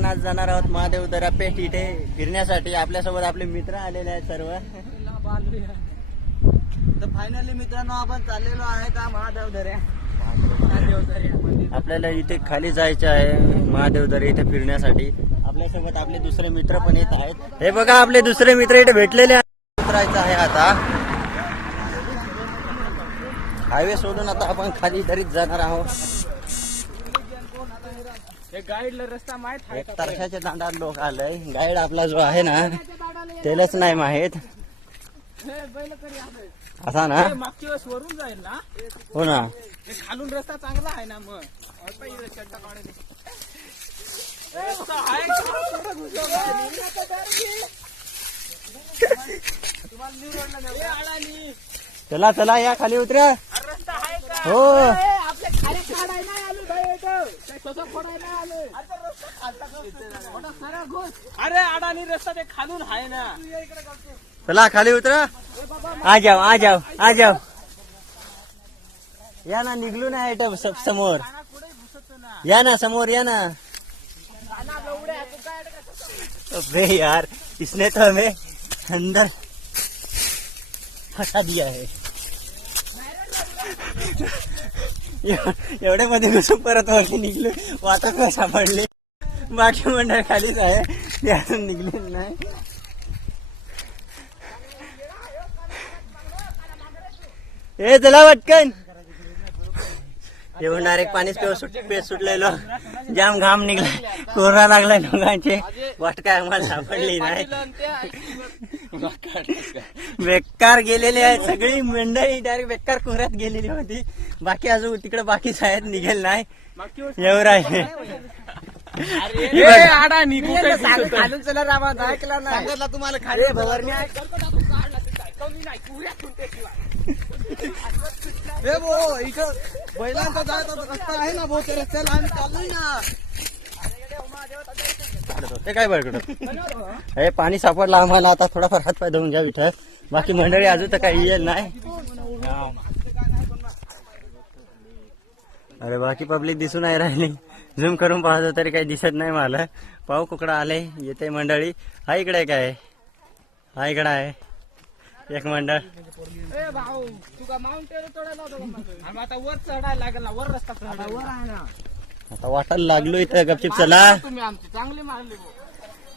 आपण आज जाणार आहोत महादेव दरा पेठ इथे फिरण्यासाठी. आपल्यासोबत आपले मित्र आलेले आहेत सर्व. तर फायनली मित्रांनो आपण चाललेलो आहे महादेव दर्या. आपल्याला इथे खाली जायचं आहे महादेव दर्या इथे फिरण्यासाठी. आपल्यासोबत आपले दुसरे मित्र पण येत आहेत. हे बघा आपले दुसरे मित्र इथे भेटलेले आहेत. उतरायचं आहे आता. हायवे सोडून आता आपण खाली दरीत जाणार आहोत. गाईडला रस्ता माहित आहे. तरशाच्या दांडात लोक आलंय. गाईड आपला जो आहे ना त्यालाच नाही माहित असा ना. मागच्या वेळेस वरून जाईल ना. हो ना. खालून रस्ता चांगला आहे ना. मग चला चला या खाली उतरा. हो अरे अडाणी रस्ता ते खालून आहे ना. चला खाली उतरा. आ जाओ आ जाओ आ जाओ. या ना निघलो ना आयटम समोर. या ना समोर या ना. अबे यार इसने तो हमें अंदर फंसा दिया है. एवढ्या मध्ये घुसून परत वरती निघलो. वाटा काय सापडले. बाकी मंडळ खालीच आहे. ते अजून निघले नाही. हे चला पटकन. येऊन डायरेक्ट पाणीच पेस सुटलेलो. जाम घाम निघलाय. कोरोना लागलाय लोकांचे. वाट काय आम्हाला सापडली नाही. बेकार गेलेली आहे सगळी मंडळी. डायरेक्ट बेकार कोऱ्यात गेलेली होती. बाकी अजून तिकडे बाकीच आहेत निघेल नाही. एवढं आहे. अडाणी खालून चला रामा. ऐकला ना सांगितलं तुम्हाला खाली भवारणी आहे. इकडं बैलांचा जायचा रस्ता आहे ना. भाऊ त्या रस्त्याला आम्ही चाललोय ना. ते काय बरं हे पाणी सापडलं आम्हाला. आता थोडाफार हात पाय धुवून घ्या इथं. बाकी मंडळी अजून तर काही येईल नाही. अरे बाकी पब्लिक दिसून नाही राहिली. झूम करून पाहतो तरी काही दिसत नाही मला. पाहू कुकडा आले येते मंडळी. हा इकडे काय. हा इकडे आहे एक मंडळ. भाऊ तुका माउंटेन चढायला आता वर चढायला लागेल ना. वर रस्ता वर आहे ना. आता वाटायला लागलो इथं. गपचिप चला. तुम्ही आमची चांगली मारली.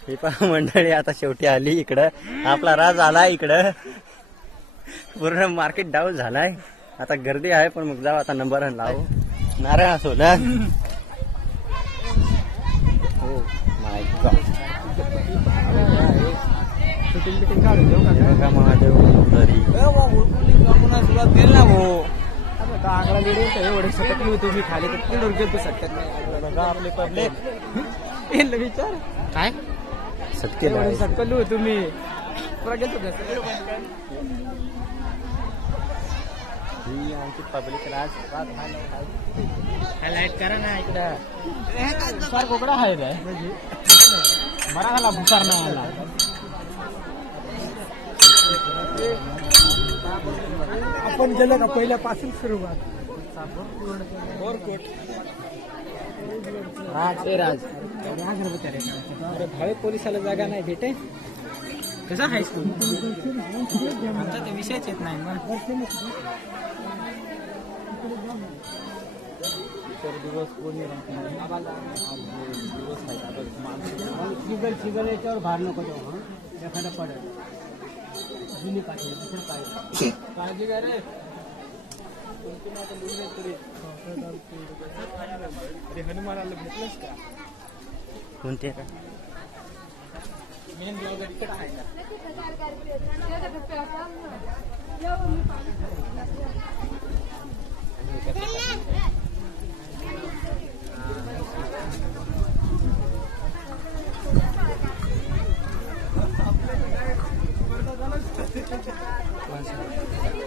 ही पहा मंडळी आता शेवटी आली इकडं. आपला राज आला इकडं. पूर्ण मार्केट डाऊन झालाय. आता गर्दी आहे पण मग जाऊ आता नंबर लावू. नारायण सोला. हो माय गॉड. महादेव दरी सुरुवात केली ना भाऊ. आंगला लिडून एवढे सटकली होती मी खाली. तर किलोर गेलो सटकत नाही. आपले पडले विचार काय सटके सटकलो होतो मी. पुरा गेलो. ही आमची पब्लिक राज लाईट करा ना इकडं. फार कोकडा आहे काय बरा झाला. भुसार नाही आला. आपण गेलो का पहिल्यापासून सुरुवात. राज ए राज. अरे भावे पोलिसाला जागा नाही भेटे. कसा आहेस तू. आमचा ते विषयच येत नाही मग. दिवस कोणी सिगल याच्यावर भार नको तेव्हा. एखादा पडेल जुनी काठी काळजी काय रे. हनुमानाला भेटलंच का. कोणते का मेन ब्लॉगर इकडे आहे ना.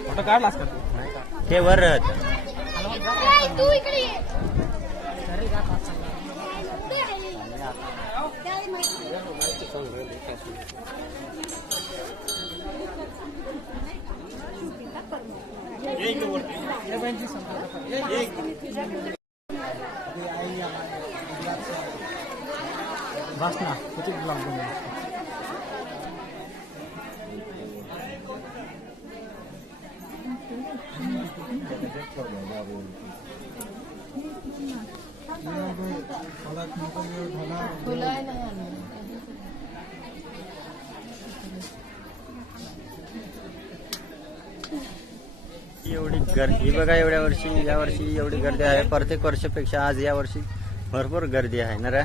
फोटो काढलास का तू. ते वर तू इकडे ये. बस ना किती ब्लॉग बनवला. एवढी गर्दी बघा, या वर्षी एवढी गर्दी आहे. प्रत्येक वर्षापेक्षा आज या वर्षी भरपूर गर्दी आहे ना रे.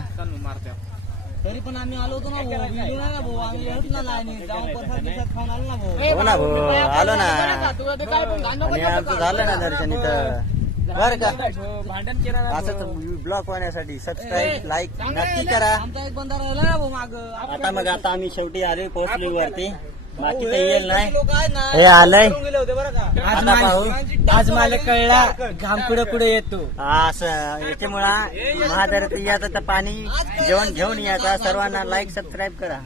तरी पण आम्ही आलो होतो ना भाऊ, व्हिडिओ नाही ना भाऊ, आम्ही येत ना लाईनीत जाऊन प्रसाद बिसाद खाऊन आलो ना भाऊ. हो ना भाऊ, आलो ना आणि आमचं झालं ना दर्शन इथं. बर का, भांडण केलं ना असंच ब्लॉग पाहण्यासाठी सबस्क्राईब लाईक नक्की करा. आमचा एक बंदा राहिला ना भाऊ माग. आता आम्ही शेवटी आलोय, पोहोचलोय वरती. बाकी तर येईल नाही, लोक आहेत ना हे आलंय. गेले होते बरं का. आता पाहू. आज मला कळला घाम कुठे कुठे येतो. असं याच्यामुळे महादर याचं तर पाणी जेवण घेऊन याचा. सर्वांना लाईक सबस्क्राईब करा.